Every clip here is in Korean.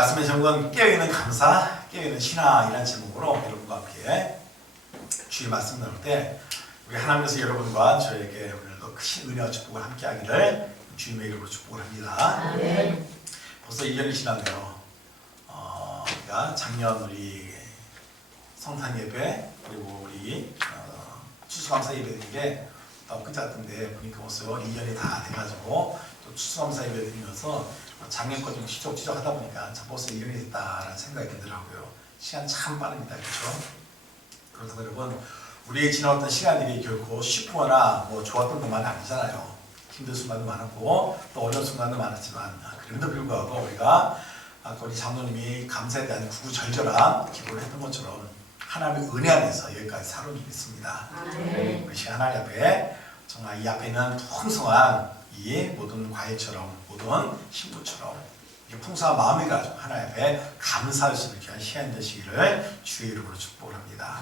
말씀의 제목은 깨어있는 감사, 깨어있는 신앙이라는 제목으로 여러분과 함께 주의 말씀 나눌 때 우리 하나님께서 여러분과 저에게 오늘도 큰 은혜와 축복을 함께 하기를 주님의 이름으로 축복을 합니다. 네. 벌써 1년이 지났네요. 우리가 작년 우리 성탄 예배 그리고 우리 추수감사 예배 드린 게 끝났던데 보니까 벌써 1년이 다 돼가지고 또 추수감사 예배 드리면서 작년 거 좀 지적지적 하다 보니까 벌써 1년이 됐다라는 생각이 들더라고요. 시간 참 빠릅니다. 그렇죠? 그래서 여러분 우리의 지나왔던 시간들이 결코 쉽거나 좋았던 것만 아니잖아요. 힘든 순간도 많았고 또 어려운 순간도 많았지만 그럼에도 불구하고 우리가 아까 우리 장로님이 감사에 대한 구구절절한 기도를 했던 것처럼 하나님의 은혜 안에서 여기까지 살아온 줄 믿습니다. 우리 하나님 앞에 정말 이 앞에 있는 풍성한 이 모든 과일처럼 모든 신부처럼 풍성한 마음을 가지고 하나님 앞에 감사할 수 있는 귀한 시간 되시기를 주의 이름으로 축복을 합니다.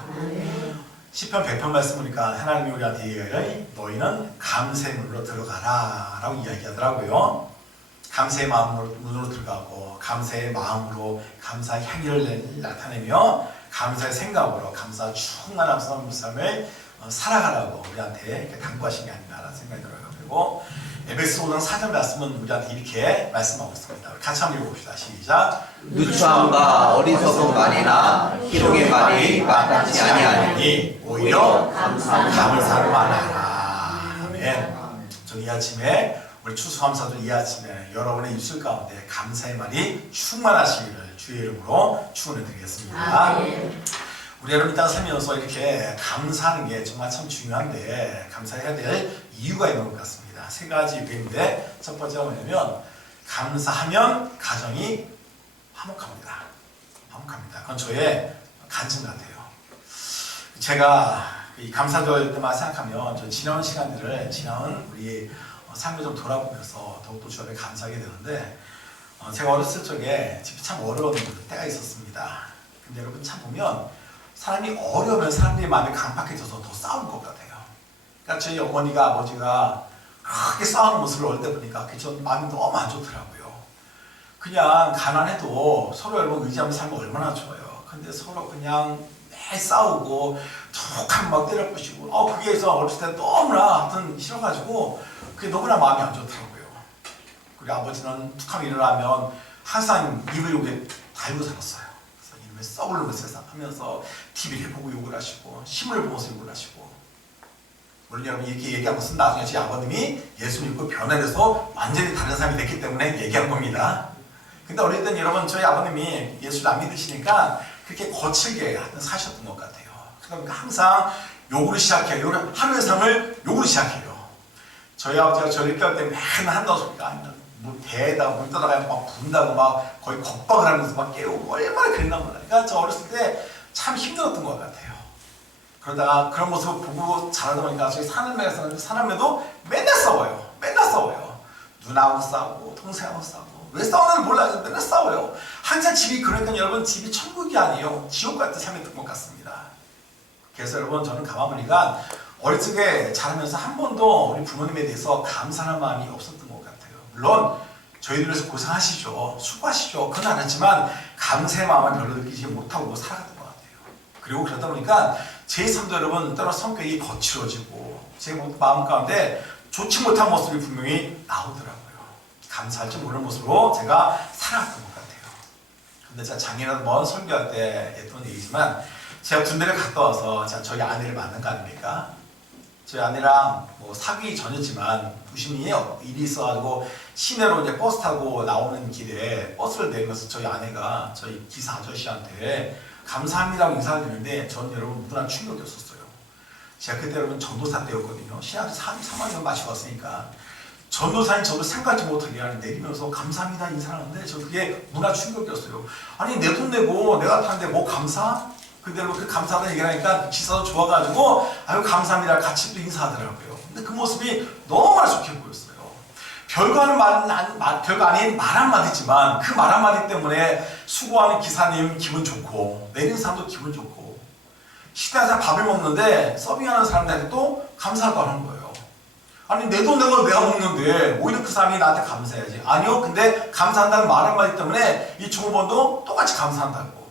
시편 100편 말씀 보니까 하나님이 우리한테 얘기하기를 너희는 감사의 문으로 들어가라 라고 이야기하더라고요. 감사의 문으로 들어가고 감사의 마음으로 감사의 향기를 나타내며 감사의 생각으로 감사 충만한 삶을 살아가라고 우리한테 이렇게 당부하신 게 아닌가라는 생각이 들어요. 그리고 에베소 5장 4절 말씀은 우리한테 이렇게 말씀하고 있습니다. 같이 한번 읽어봅시다. 시작. 누추함과 어리석음만이나 희롱의 말이 마땅치 아니하니 오히려 감사함을 하라. 아멘. 저는 이 아침에 우리 추수감사절 이 아침에 여러분의 입술 가운데 감사의 말이 충만하시기를 주의 이름으로 축원해 드리겠습니다. 우리 여러분 이 땅 살면서 이렇게 감사하는 게 정말 참 중요한데 감사해야 될 이유가 있는 것 같습니다. 세 가지 이유인데 첫 번째가 뭐냐면 감사하면 가정이 화목합니다. 화목합니다. 그건 저의 간증 같아요. 제가 이 감사절 때만 생각하면 저 지나온 시간들을 지나온 우리 삶을 좀 돌아보면서 더욱더 주 앞에 감사하게 되는데 제가 어렸을 적에 집이 참 어려운 때가 있었습니다. 근데 여러분 참 보면 사람이 어려우면 사람들이 마음이 강팍해져서 더 싸우는 것 같아요. 그러니까 저희 어머니가 아버지가 그렇게 싸우는 모습을 어릴 때 보니까 전 마음이 너무 안 좋더라고요. 그냥 가난해도 서로 여러분 의지하면 살면 얼마나 좋아요. 근데 서로 그냥 매일 싸우고 툭하면 막 때려부시고 그게 해서 어렸을 때 너무나 하여튼 싫어가지고 그게 너무나 마음이 안 좋더라고요. 그리고 아버지는 툭하면 일어나면 항상 입을 여기에 달고 살았어요. 썩을 세상 하면서 TV를 보고 욕을 하시고 신문을 보면서 욕을 하시고 물론 여러분 이렇게 얘기한 것은 나중에 제 아버님이 예수 믿고 변화돼서 완전히 다른 사람이 됐기 때문에 얘기한 겁니다. 근데 어릴 땐 여러분 저희 아버님이 예수를 안 믿으시니까 그렇게 거칠게 사셨던 것 같아요. 그러니까 항상 욕으로 시작해요. 하루의 삶을 욕으로 시작해요. 저희 아버지가 저를 깨울 때 맨날 한다고 소리가 배에다가 물 떠다가 막 분다고 막 거의 겁박을 하면서 막 깨우고 얼마나 그랬나 몰라요. 그러니까 저 어렸을 때 참 힘들었던 것 같아요. 그러다가 그런 모습을 보고 자라다 보니까 저희 사남매가 있었는데 사남매도 맨날 싸워요. 맨날 싸워요. 누나하고 싸우고 동생하고 싸우고 왜 싸우는지 몰라요. 맨날 싸워요. 항상 집이 그러니까 여러분 집이 천국이 아니에요. 지옥 같은 삶이었던 것 같습니다. 그래서 여러분 저는 가만 보니까 어릴 적에 자라면서 한 번도 우리 부모님에 대해서 감사하는 마음이 없었던 것 같아요. 물론 저희들에서 고생하시죠. 수고하시죠. 그건 알았지만 감사의 마음을 별로 느끼지 못하고 살아갔던 것 같아요. 그리고 그러다 보니까 제 삶도 여러분 때로 성격이 거칠어지고 제 마음 가운데 좋지 못한 모습이 분명히 나오더라고요. 감사할 줄 모르는 모습으로 제가 살아갔던 것 같아요. 근데 제가 작년에 먼 설교할 때 했던 얘기지만 제가 군대를 갔다 와서 제가 저희 아내를 만난 거 아닙니까? 저희 아내랑 사귀기 전이지만 부심이 일이 있어가지고 시내로 이제 버스 타고 나오는 길에 버스를 내리면서 저희 아내가 저희 기사 아저씨한테 감사합니다고 인사를 드리는데 저는 여러분 무던한 충격이었었어요. 제가 그때 여러분 전도사 때였거든요. 신학교 3학년 마치고 왔으니까 전도사님 저도 생각지 못하게 내리면서 감사합니다 인사를 하는데 저 그게 문화 충격이었어요. 아니 내 돈 내고 내가 타는데 뭐 감사? 근데 그 감사하다는 얘기를 하니까 기사도 좋아가지고 아유 감사합니다 같이 또 인사하더라고요. 근데 그 모습이 너무나 좋게 보였어요. 별거 아닌 말 한마디지만 그 말 한마디 때문에 수고하는 기사님 기분 좋고 내리는 사람도 기분 좋고 식당에서 밥을 먹는데 서빙하는 사람들한테 또 감사하고 하는 거예요. 아니 내 돈 내가 먹는데 오히려 그 사람이 나한테 감사해야지. 아니요. 근데 감사한다는 말 한마디 때문에 이 종업원도 똑같이 감사한다고.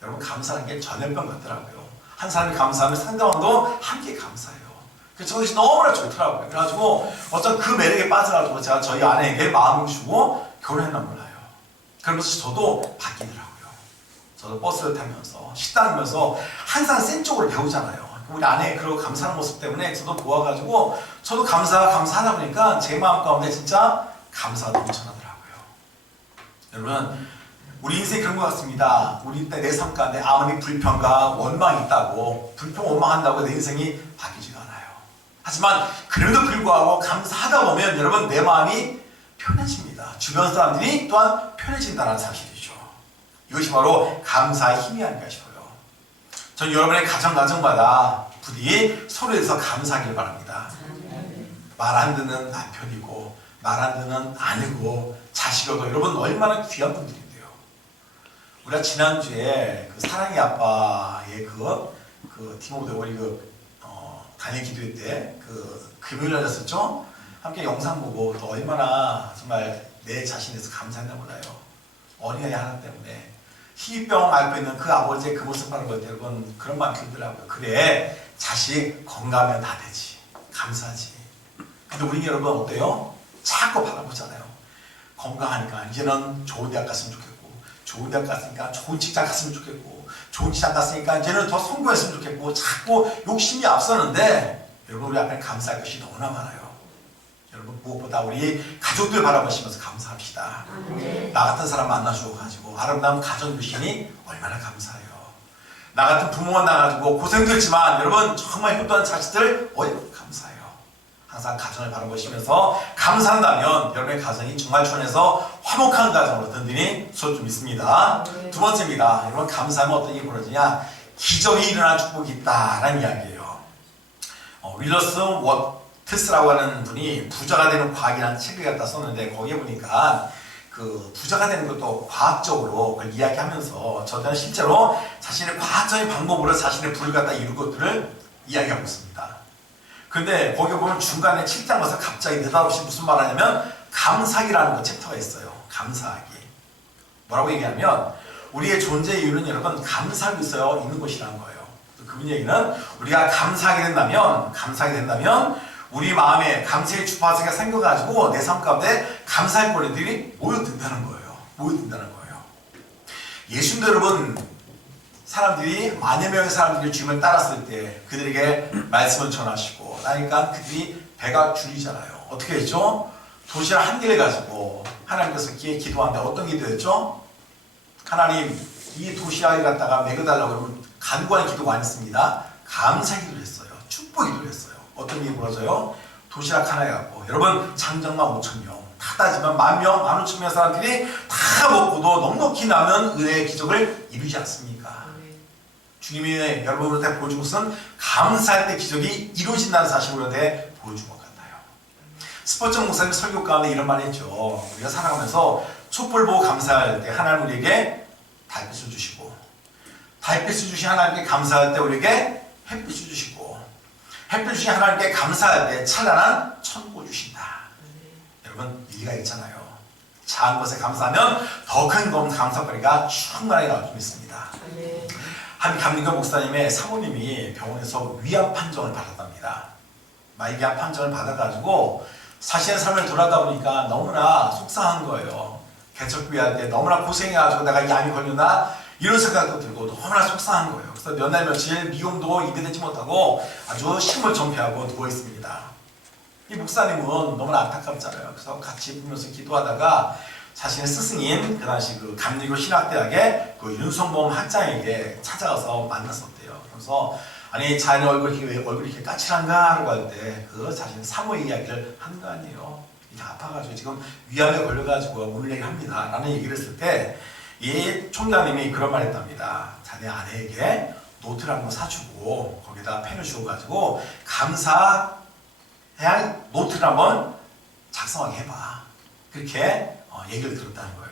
여러분 감사하는 게 전염병 같더라고요. 한 사람이 감사하면 상대방도 함께 감사해요. 그래서 저것이 너무나 좋더라고요. 그래가지고 어떤 그 매력에 빠져가지고 제가 저희 아내에게 마음을 주고 결혼했나 몰라요. 그러면서 저도 바뀌더라고요. 저도 버스를 타면서 식당을 하면서 항상 센 쪽으로 배우잖아요. 우리 아내 그러고 감사하는 모습 때문에 저도 보아가지고 저도 감사하다 보니까 제 마음 가운데 진짜 감사가 넘쳐나더라고요. 여러분 우리 인생이 그런 것 같습니다. 우리 내 삶 가운데 아무리 불평과 원망이 있다고 불평 원망한다고 내 인생이 바뀌지가 않아요. 하지만 그래도 불구하고 감사하다 보면 여러분 내 마음이 편해집니다. 주변 사람들이 또한 편해진다는 사실이죠. 이것이 바로 감사의 힘이 아닐까 싶어요. 전 여러분의 가정마다 부디 서로에 대해서 감사하길 바랍니다. 말 안 듣는 남편이고 말 안 듣는 아내고 자식이고 여러분 얼마나 귀한 분들인데요. 우리가 지난주에 그 사랑의 아빠의 그 디모데 우리 단일 기도회 때 금요일 날 했었죠. 함께 영상 보고 또 얼마나 정말 내 자신에 대해서 감사했나 몰라요. 어린아이 하나 때문에 희귀병 앓고 있는 그 아버지의 그 모습 보는 것 여러분 그런 마음이 들더라고요. 그래 자식 건강하면 다 되지. 감사하지. 근데 우리 여러분 어때요? 자꾸 바라보잖아요. 건강하니까 이제는 좋은 대학 갔으면 좋겠고 좋은 대학 갔으니까 좋은 직장 갔으면 좋겠고 좋은 직장 갔으니까 이제는 더 성공했으면 좋겠고 자꾸 욕심이 앞서는데 여러분 우리 앞에 감사할 것이 너무나 많아요. 여러분 무엇보다 우리 가족들 바라보시면서 감사합시다. 나 같은 사람 만나주고 아름다운 가정 주시니 얼마나 감사해요. 나 같은 부모가 나가지고 고생됐지만 여러분 정말 효도한 자식들 얼마나 감사해요. 항상 가정을 바라보시면서 감사한다면 여러분의 가정이 정말 천에서 화목한 가정으로 든든히 설 수 있습니다. 두 번째입니다. 여러분 감사하면 어떤 일이 벌어지냐? 기적이 일어날 축복이 있다라는 이야기예요. 윌러스 워트스라고 하는 분이 부자가 되는 과학이라는 책을 갖다 썼는데 거기에 보니까 그 부자가 되는 것도 과학적으로 그걸 이야기하면서 저자는 실제로 자신의 과학적인 방법으로 자신의 부를 갖다 이룬 것들을 이야기하고 있습니다. 근데 거기 보면 중간에 7장 가서 갑자기 느닷없이 무슨 말 하냐면 감사하기라는 챕터가 있어요. 감사하기. 뭐라고 얘기하면 우리의 존재의 이유는 여러분 감사하고 있는 것이라는 거예요. 그분 얘기는 우리가 감사하게 된다면 우리 마음에 감사의 주파수가 생겨가지고 내 삶 가운데 감사의 권리들이 모여든다는 거예요. 예수님도 여러분 사람들이 만여 명의 사람들이 주님을 따랐을 때 그들에게 말씀을 전하시고 나니까 그들이 배가 줄이잖아요. 어떻게 했죠? 도시락 한 개를 가지고 하나님께서 기도하는데 어떤 기도였죠? 하나님 이 도시락을 갖다가 먹여달라고 그러면 간구하는 기도가 아니었습니다. 감사 기도를 했어요. 축복 기도를 했어요. 어떤 일이 벌어져요? 도시락 하나에 갖고 여러분 장정만 5,000명 다 따지면 10,000명, 15,000명 사람들이 다 먹고도 넉넉히 남은 은혜의 기적을 이루지 않습니까? 주님이 여러분한테 보여준 것은 감사할 때 기적이 이루어진다는 사실을 우리한테 보여준 것 같아요. 스포츠 목사님 설교 가운데 이런 말 했죠. 우리가 살아가면서 촛불 보고 감사할 때 하나님 우리에게 달빛을 주시고 달빛을 주신 하나님께 감사할 때 우리에게 햇빛을 주시고 햇빛 주신 하나님께 감사할 때 찬란한 천국 주신다. 여러분 일리가 있잖아요. 작은 것에 감사하면 더 큰 감사거리가 충분하게 나올 수 있습니다. 한 감리교 목사님의 사모님이 병원에서 위암 판정을 받았답니다. 위암 판정을 받아가지고 자신의 삶을 돌아다 보니까 너무나 속상한 거예요. 개척교회 때 너무나 고생해가지고 내가 이 암이 걸렸나 이런 생각도 들고 너무나 속상한 거예요. 그래서 몇 날 며칠 미용도 입에대지 못하고 아주 식물정폐하고 누워있습니다. 이 목사님은 너무나 안타깝잖아요. 그래서 같이 보면서 기도하다가 자신의 스승인 그 당시 그 감리교 신학대학의 그 윤성봉 학장에게 찾아가서 만났었대요. 그래서 아니 자네 얼굴이 이렇게 까칠한가? 라고 할 때 그 자신의 사모의 이야기를 하는 거 아니에요. 이게 아파가지고 지금 위암에 걸려가지고 오늘 얘기합니다. 라는 얘기를 했을 때 이 총장님이 그런 말 했답니다. 자네 아내에게 노트를 한번 사주고 거기다 펜을 주어가지고 감사해야 할 노트를 한번 작성하게 해봐. 그렇게 얘기를 들었다는 거예요.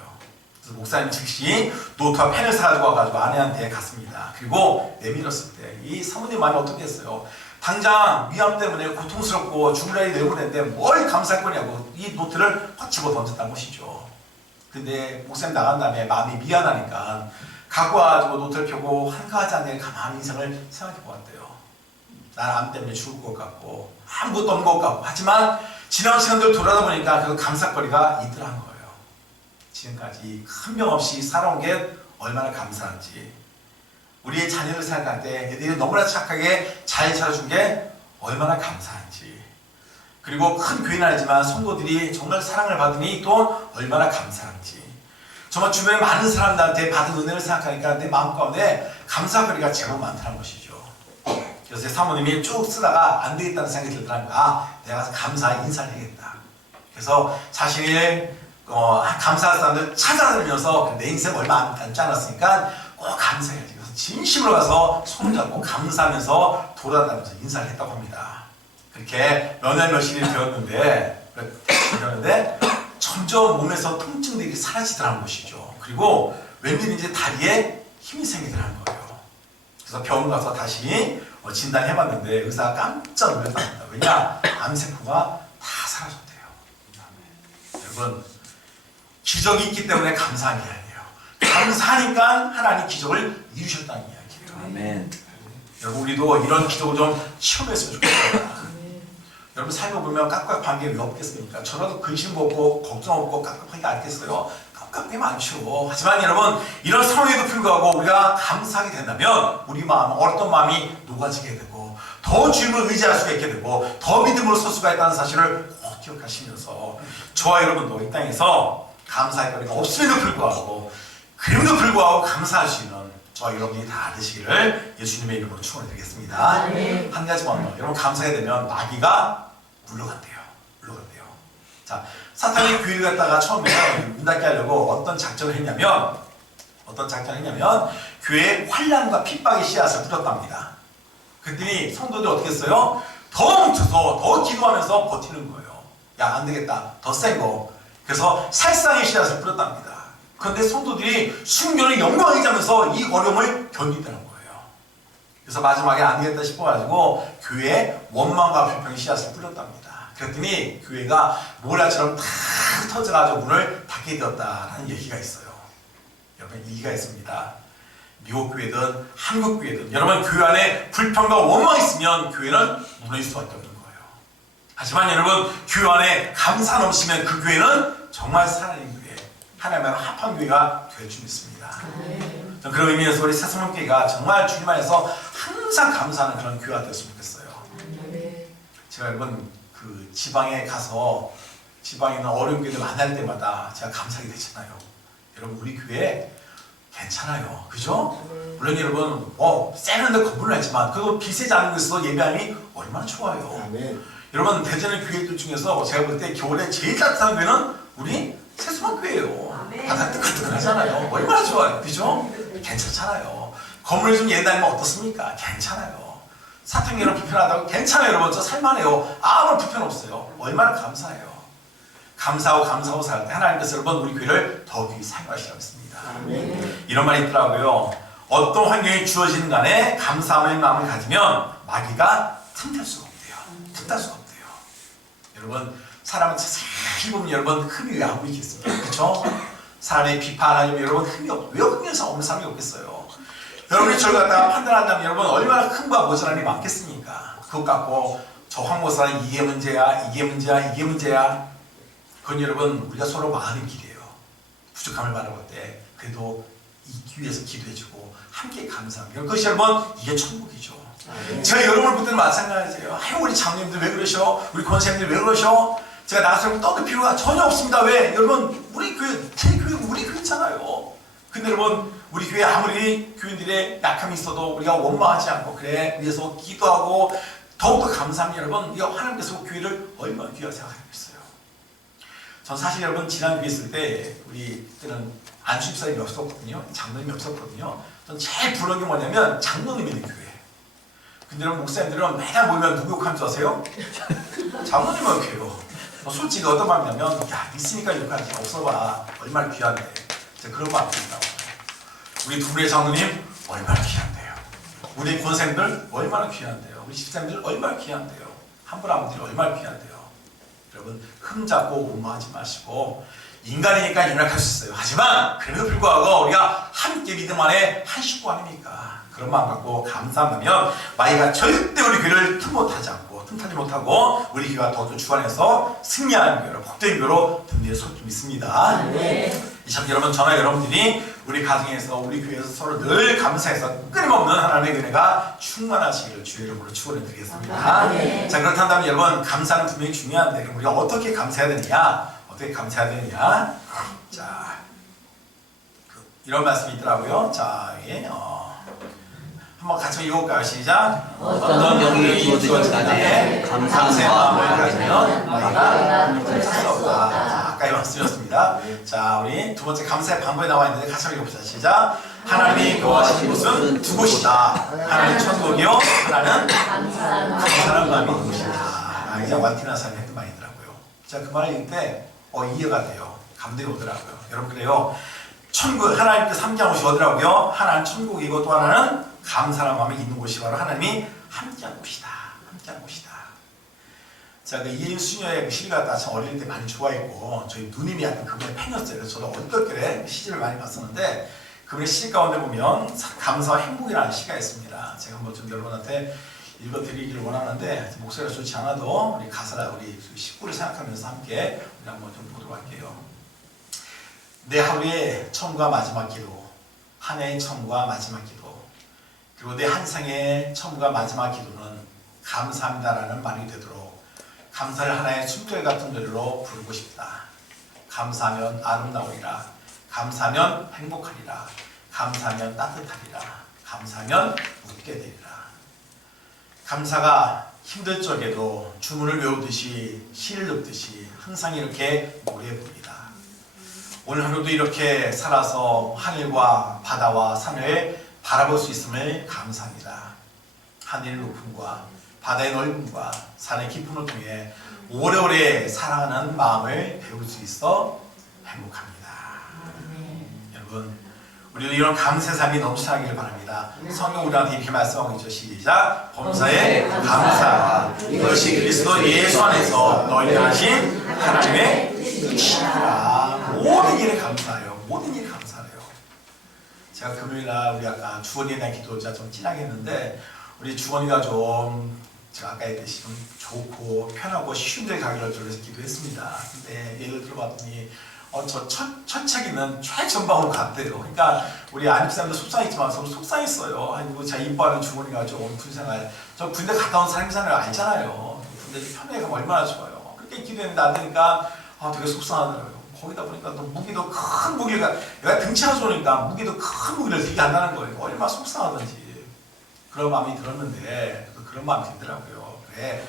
그래서 목사님 즉시 노트와 펜을 사가지고 와가지고 아내한테 갔습니다. 그리고 내밀었을 때 이 사모님 마음이 어떻게 했어요? 당장 위암 때문에 고통스럽고 죽을 날이 내보냈는데 뭘 감사할 거냐고 이 노트를 확 집어 던졌다는 것이죠. 근데 목사님 나간 다음에 마음이 미안하니까 갖고 와가지고 노트를 펴고 한가하지 않게 가만히 인생을 생각해 보았대요. 난 암 때문에 죽을 것 같고 아무것도 없는 것 같고 하지만 지나온 시간들 돌아다 보니까 그 감사거리가 있더라는 거예요. 지금까지 큰 병 없이 살아온 게 얼마나 감사한지, 우리의 자녀를 생각할 때 애들이 너무나 착하게 잘 자라준 게 얼마나 감사한지, 그리고 큰 교회는 아니지만 성도들이 정말 사랑을 받으니 또 얼마나 감사한지, 정말 주변에 많은 사람들한테 받은 은혜를 생각하니까 내 마음 가운데 감사거리가 제법 많다는 것이죠. 그래서 사모님이 쭉 쓰다가 안 되겠다는 생각이 들더라고요. 아, 내가 감사 인사를 해야겠다. 그래서 자신이 감사할 사람들 찾아다니면서 내 인생 얼마 안 남지 않았으니까 꼭 감사해야지. 그래서 진심으로 가서 손 잡고 감사하면서 돌아다니면서 인사를 했다고 합니다. 그렇게 몇년몇시이 되었는데 점점 몸에서 통증들이 사라지더라는 것이죠. 그리고 웬일인지 다리에 힘이 생기더라는 거예요. 그래서 병원 가서 다시 진단해봤는데 의사가 깜짝 놀랐답니다. 왜냐? 암세포가 다 사라졌대요. 여러분, 기적이 있기 때문에 감사한 게 아니에요. 감사하니까 하나님 기적을 이루셨다는 이야기예요. 아멘. 여러분, 우리도 이런 기적을 좀 체험했으면 좋겠어요. 여러분, 삶을 보면 깝깝한 게 왜 없겠습니까? 저라도 근심 없고 걱정 없고 깝깝한 게 아니겠어요? 깝깝한 게 많죠. 하지만 여러분, 이런 상황에도 불구하고 우리가 감사하게 된다면 우리 마음, 어떤 마음이 녹아지게 되고 더 주님을 의지할 수가 있게 되고 더 믿음으로 설 수가 있다는 사실을 꼭 기억하시면서 저와 여러분도 이 땅에서 감사할 거리가 없음에도 불구하고 그럼에도 불구하고 감사할 수 있는 저와 여러분이 다 되시기를 예수님의 이름으로 축원드리겠습니다. 한 가지만 여러분, 감사하게 되면 마귀가 물러간대요. 자, 사탄이 교회를 갖다가 처음에 문 닫게 하려고 어떤 작전을 했냐면 교회에 환난과 핍박의 씨앗을 뿌렸답니다. 그랬더니 성도들이 어떻게 했어요? 더 뭉쳐서 더 기도하면서 버티는 거예요. 야, 안 되겠다. 더 센 거. 그래서 살상의 씨앗을 뿌렸답니다. 그런데 성도들이 순교를 영광하게 하면서 이 어려움을 견디더라는 거예요. 그래서 마지막에 안 되겠다 싶어가지고 교회에 원망과 불평의 씨앗을 뿌렸답니다. 그랬더니 교회가 모래처럼 다 터져가지고 문을 닫게 되었다는 얘기가 있어요. 여러분, 얘기가 있습니다. 미국 교회든 한국 교회든 여러분, 교회 안에 불평과 원망이 있으면 교회는 무너질 수밖에 없는 거예요. 하지만 여러분, 교회 안에 감사 넘치면 그 교회는 정말 살아있는 교회, 하나님의 합한 교회가 될 줄 믿습니다. 저는 그런 의미에서 우리 새소문교회가 정말 주님 안에서 항상 감사하는 그런 교회가 되었으면 좋겠어요. 제가 여러분, 그 지방에 가서 지방에 있는 어려운 교회들 만날 때마다 제가 감사하게 되잖아요. 여러분, 우리 교회 괜찮아요. 그죠? 물론 여러분, 세는데 건물을 했지만 그래도 비세지 않은 곳에서 예배함이 얼마나 좋아요. 아멘. 여러분, 대전의 교회들 중에서 제가 볼 때 겨울에 제일 따뜻한 교회는 우리 새소만 교회예요. 바다 뜨끈뜨끈하잖아요. 얼마나 좋아요. 그죠? 괜찮잖아요. 건물이 좀 옛날이면 어떻습니까? 괜찮아요. 사탕이랑 불편하다고? 괜찮아요. 여러분, 저 살만해요. 아무런 불편 없어요. 얼마나 감사해요. 감사하고 살 때 하나님께서 여러분, 우리 교회를 더 귀히 사용하시라고 했습니다. 이런 말이 있더라고요. 어떤 환경이 주어지는 간에 감사함의 마음을 가지면 마귀가 틈탈 수가 없대요. 여러분, 사람은 자세히 보면 여러분, 흠이 왜 안 보이겠습니까? 그렇죠? 사람의 비판하려면 여러분, 흠이 왜 없는 사람이 없겠어요? 여러분이 저를 갖다가 판단한다면 여러분, 얼마나 흠과 모자람이 많겠습니까? 그것 갖고 저 황모사는 이게 문제야. 그건 여러분, 우리가 서로 마음의 길이에요. 부족함을 바라볼 때 그래도 이 위해서 기도해주고 함께 감사합니다. 그것이 여러분, 이게 천국이죠. 제가 여러분을 볼 때는 마찬가지예요. 아유, 우리 장로님들 왜 그러셔? 우리 권사님들 왜 그러셔? 제가 나가서 떠들 필요가 전혀 없습니다. 왜? 여러분, 우리 교회, 제 교회, 우리 교회잖아요. 근데 여러분, 우리 교회 아무리 교인들의 약함이 있어도 우리가 원망하지 않고 그래 위해서 기도하고 더욱더 감사합니다. 여러분, 우리가 하나님께서 교회를 얼마나 귀하게 생각하고 있어요. 전 사실 여러분, 지난 교회 있을 때 우리 그때는 안수집사님이 없었거든요. 장로님이 없었거든요. 전 제일 부러운 게 뭐냐면 장로님이 있는 교회. 근데 여러분, 목사님들은 맨날 모이면 누구 욕하는 줄 아세요? 장로님은 욕해요. 솔직히 어떤 마음이냐면, 야, 있으니까 욕하지. 없어봐. 얼마나 귀한데. 제가 그런 마음이 든다고. 우리 둘의 장로님 얼마나 귀한데요. 우리 권생들 얼마나 귀한데요. 우리 집사님들 얼마나 귀한데요. 함부로 아무들이 얼마나 귀한데요. 여러분 흠잡고 원망하지 마시고 인간이니까 연약할 수 있어요. 하지만 그래도 불구하고 우리가 함께 믿음 안에 한 식구 아닙니까? 그런 마음 갖고 감사한다면 마귀가 절대 우리 교회를 틈타지 못하고 우리 교회가 더욱더 주관해서 승리하는 교회로 복된 교회로 든든히 설 수 있습니다. 이참 여러분 저나 여러분들이 우리 가정에서 우리 교회에서 서로 늘 감사해서 끊임없는 하나님의 은혜가 충만하시기를 주의 이름으로 축원해 드리겠습니다. 자 그렇다면 여러분 감사는 분명히 중요한데 그럼 우리가 어떻게 감사해야 되느냐? 자 이런 말씀이 있더라고요. 자 한번 같이 읽어볼까요? 시작. 어떤 병이 주어지든 간에 감사하는 마음을 가지면 마귀가 할수 없다. 자, 아까 이 말씀이었습니다. 자, 우리 두 번째 감사의 방법에 나와 있는데 같이 읽어보자. 시작. 하나님이 거하신 곳은 두 곳이다. 하나는 천국이요, 하나는 감사하는 마음이 있는 곳이다. 이제 완티나 사람이 했던 말이더라고요. 자, 그 말을 읽을 때 이해가 돼요. 감동이 오더라고요. 여러분 그래요. 천국 하나님께서 함께한 곳이 어디라고요? 하나는 천국이고 또 하나는 감사한 마음이 있는 곳이 바로 하나님이 함께한 곳이다. 함께한 곳이다. 자, 그 이인 수녀의 그 시리가 참 어릴 때 많이 좋아했고 저희 누님이 약간 그분의 팬이었어요. 그래서 저도 어떻게 시집을 많이 봤었는데 그분의 시 가운데 보면 감사와 행복이라는 시가 있습니다. 제가 한번 좀 여러분한테 읽어드리기를 원하는데 목소리가 좋지 않아도 우리 가사라 우리 식구를 생각하면서 함께 우리 한번 좀 보도록 할게요. 내 하루의 처음과 마지막 기도, 한 해의 처음과 마지막 기도, 그리고 내 한 생의 처음과 마지막 기도는 감사합니다라는 말이 되도록 감사를 하나의 숨결 같은 노래로 부르고 싶다. 감사하면 아름다우리라. 감사하면 행복하리라. 감사하면 따뜻하리라. 감사하면 웃게 되리라. 감사가 힘들 적에도 주문을 외우듯이 시를 읊듯이 항상 이렇게 노래 부릅니다. 오늘 하루도 이렇게 살아서 하늘과 바다와 산을 바라볼 수 있음을 감사합니다. 하늘의 높음과 바다의 넓음과 산의 깊음을 통해 오래오래 사랑하는 마음을 배울 수 있어 행복합니다. 여러분 우리도 이런 감사의 삶이 넘쳐나기를 바랍니다. 성경 우리한테 이렇게 말씀하고 있죠. 시작. 범사에 감사. 이것이 그리스도 예수 안에서 너희를 하신 하나님의 뜻이라. 모든 일에 감사해요. 모든 일에 감사해요. 제가 금요일날 우리 아까 주원이에 대한 기도 좀 진하게 했는데 우리 주원이가 좀 제가 아까 얘기했듯이 좀 좋고 편하고 쉬운 데 가기를 위해서 기도했습니다. 근데 예를 들어봤더니 저 첫 차기는 최전방으로 갔대요. 그러니까 우리 안입사람도 속상했지만 서로 속상했어요. 아이고 제가 이뻐하는 주원이가 좀 군생활 저 군대 갔다 온 삶을 알잖아요. 군대 편하게 가면 얼마나 좋아요. 그렇게 기도했는데 안 되니까 되게 속상하더라고요. 거기다 보니까 또 무기도 큰 무기가 내가 등치가 좋으니까 무기도 큰 무기를 들게 한다는 거예요. 얼마나 속상하던지 그런 마음이 들었는데 그런 마음이 들더라고요. 그래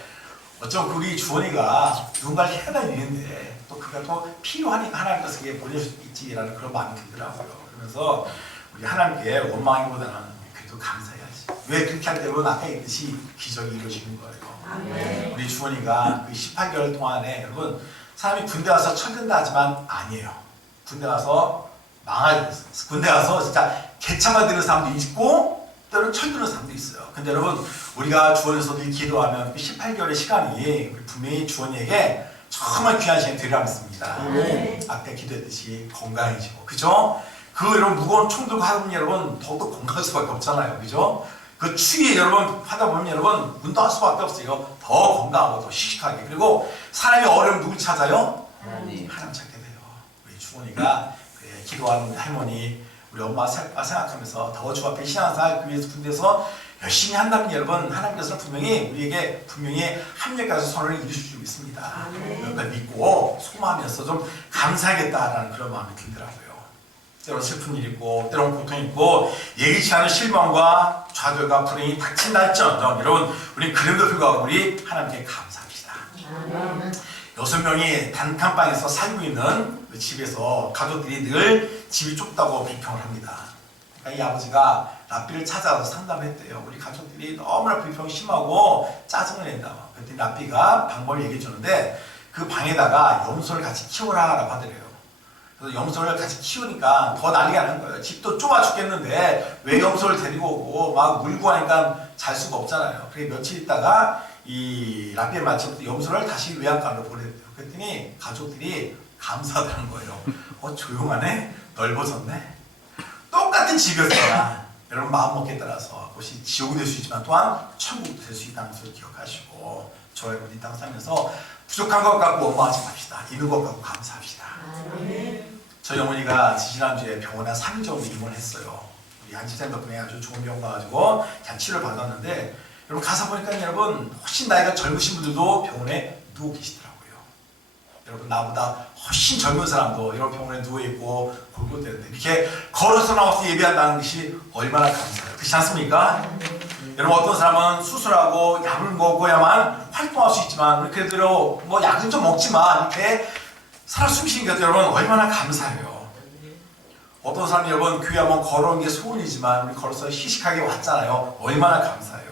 어쩜 우리 주원이가 누군가를 해야 되는데 또 그가 또 필요하니까 하나님께서 그게 보낼 수 있지라는 그런 마음이 들더라고요. 그러면서 우리 하나님께 원망하기보다는 그래도 감사해야지. 왜 그렇게 할 때는 아까 했듯이 기적이 이루어지는 거예요. 우리 주원이가 그 18개월 동안에 여러분 사람이 군대 가서 철든다 하지만 아니에요. 군대 가서 군대 가서 진짜 개차만 되는 사람도 있고 때로는 철드는 사람도 있어요. 근데 여러분 우리가 주원에서도 기도하면 그 18개월의 시간이 분명히 주원이에게 정말 귀한 시간이 되리라 믿습니다. 아까 기도했듯이 건강해지고 그죠? 그 여러분 무거운 총 들고 하다 보면 여러분 더욱더 건강할 수밖에 없잖아요. 그죠? 그 추위에 여러분 하다 보면 여러분 운동할 수밖에 없어요. 더 건강하고 더 씩씩하게. 그리고 사람이 어려움 누굴 찾아요? 하나님 찾게 돼요. 우리 주원이가 기도하는 할머니 우리 엄마 생각하면서 더 주 앞에 신앙생활 그 위해서 군대에서 열심히 한다면 여러분 하나님께서는 분명히 우리에게 분명히 합력해서 선언을 이루실 수 있습니다. 그러니까 믿고 소망하면서 좀 감사하겠다라는 그런 마음이 들더라고요. 때로는 슬픈 일이 있고 때로는 고통이 있고 예기치 않은 실망과 좌절과 불행이 닥친다 할지언정 여러분 우리 그럼에도 불구하고 우리 하나님께 감사합시다. 6명이 단칸방에서 살고 있는 그 집에서 가족들이 늘 집이 좁다고 비평을 합니다. 그러니까 이 아버지가 라삐를 찾아가서 상담했대요. 우리 가족들이 너무나 불평이 심하고 짜증을 낸다. 그랬더니 라삐가 방법을 얘기해 주는데 그 방에다가 염소를 같이 키워라라고 하더래요. 그래서 염소를 같이 키우니까 더 난리가 나는 거예요. 집도 좁아 죽겠는데 왜 염소를 데리고 오고 막 물고 하니까 잘 수가 없잖아요. 그래 며칠 있다가 이 라피엘 마침부터 염소를 다시 외양간으로 보냈대요. 그랬더니 가족들이 감사하다는 거예요. 조용하네? 넓어졌네? 똑같은 집이었잖아. 여러분 마음먹기에 따라서 그것이 지옥이 될 수 있지만 또한 천국도 될 수 있다는 것을 기억하시고 저와 여러분 이 땅 살면서 부족한 것 갖고 원망하지 맙시다. 있는 것 갖고 감사합시다. 저희 어머니가 지난주에 병원에 3일 정도 입원했어요. 우리 한집사님 덕분에 아주 좋은 병원 가가지고 잘 치료를 받았는데 여러분 가서 보니까 여러분 훨씬 나이가 젊으신 분들도 병원에 누워 계시더라고요. 여러분 나보다 훨씬 젊은 사람도 이런 병원에 누워있고 골골대는데 이렇게 걸어서 나와서 예배한다는 것이 얼마나 감사해요. 그렇지 않습니까? 여러분 어떤 사람은 수술하고 약을 먹어야만 활동할 수 있지만 우리 그래도 뭐 약은 좀 먹지만 이렇게 살아 숨쉬는 것 여러분 얼마나 감사해요. 어떤 사람이 여러분 교회 한번 걸어온 게 소원이지만 우리 걸어서 희식하게 왔잖아요. 얼마나 감사해요.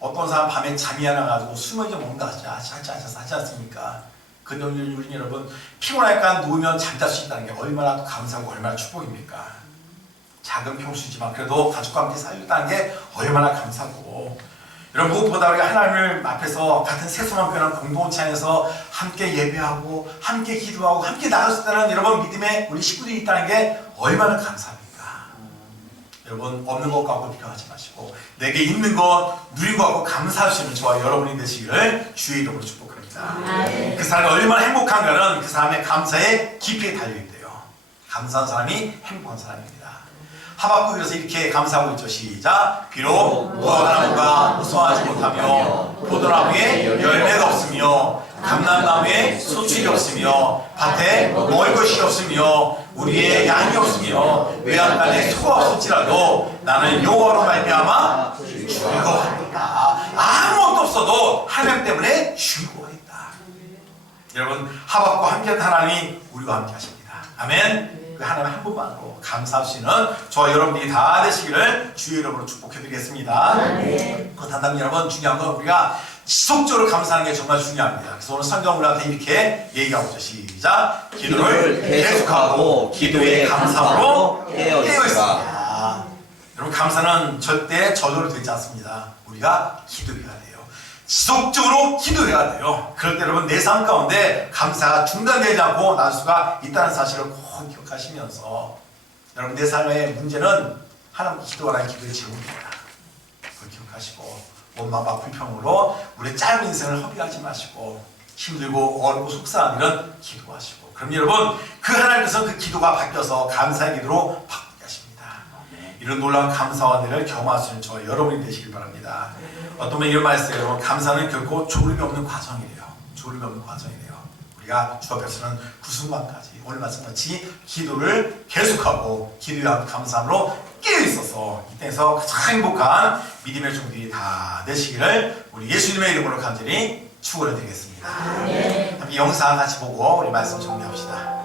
어떤 사람 밤에 잠이 안 와가지고 숨을 좀 먹는다 하지 않습니까? 근데 우리 여러분 피곤하니까 누우면 잠잘 수 있다는 게 얼마나 감사하고 얼마나 축복입니까? 작은 평수지만 그래도 가족과 함께 살겠다는 게 얼마나 감사하고 여러분 무엇보다 우리가 하나님을 앞에서 같은 세수만 표현한 공동체 안에서 함께 예배하고 함께 기도하고 함께 나갈 수 있다는 여러분 믿음의 우리 식구들이 있다는 게 얼마나 감사합니까? 여러분 없는 것 갖고 비교하지 마시고 내게 있는 것 누린 것 갖고 감사할 수 있는 저와 여러분이 되시기를 주의 이름으로 축복합니다. 그 사람이 얼마나 행복한가는 그 사람의 감사의 깊이에 달려있대요. 감사한 사람이 행복한 사람입니다. 하박국에서 이렇게 감사하고 있죠. 시작. 비록 무화과나무가 무성하지 못하며 포도나무에 열매가 없으며 감람나무에 소출이 없으며 밭에 먹을 것이 없으며 우리의 양이 없으며 외양간에 소가 없을지라도 나는 여호와로 말미암아 즐거워하리라. 아무것도 없어도 하나님 때문에 즐거워했다. 여러분 하박과 함께한 하나님이 우리와 함께 하십니다. 아멘. 그 하나님 한 분만으로 감사할 수 있는 저와 여러분들이 다 되시기를 주의 이름으로 축복해드리겠습니다. 그 단답 여러분 중요한 건 우리가 지속적으로 감사하는 게 정말 중요합니다. 그래서 오늘 성경 우리한테 이렇게 얘기하고 있죠. 시작. 기도를 계속하고 기도에 감사로 깨어있습니다. 여러분 감사는 절대 저절로 되지 않습니다. 우리가 기도해야 돼요. 지속적으로 기도해야 돼요. 그럴 때 여러분 내 삶 가운데 감사가 중단되지 않고 날 수가 있다는 사실을 꼭 기억하시면서 여러분 내 삶의 문제는 하나님께 기도하라는 기도의 제목입니다. 그걸 기억하시고 원망과 불평으로 우리의 짧은 인생을 허비하지 마시고 힘들고 어렵고 속상한 일은 기도하시고 그럼 여러분 그 하나님께서 그 기도가 바뀌어서 감사의 기도로 바꾸게 하십니다. 이런 놀라운 감사와 은혜를 경험할 수 있는 저와 여러분이 되시길 바랍니다. 어떤 분이 이런 말 했어요. 여러분 감사는 결코 졸음이 없는 과정이래요. 졸음이 없는 과정이래요. 우리가 주 앞에서는 그 순간까지 오늘 말씀같이 기도를 계속하고 기도와 감사함으로 깨어있어서 이 땅에서 가장 행복한 믿음의 종들이 다 되시기를 우리 예수님의 이름으로 간절히 축원을 드리겠습니다. 함께 영상 같이 보고 우리 말씀 정리합시다.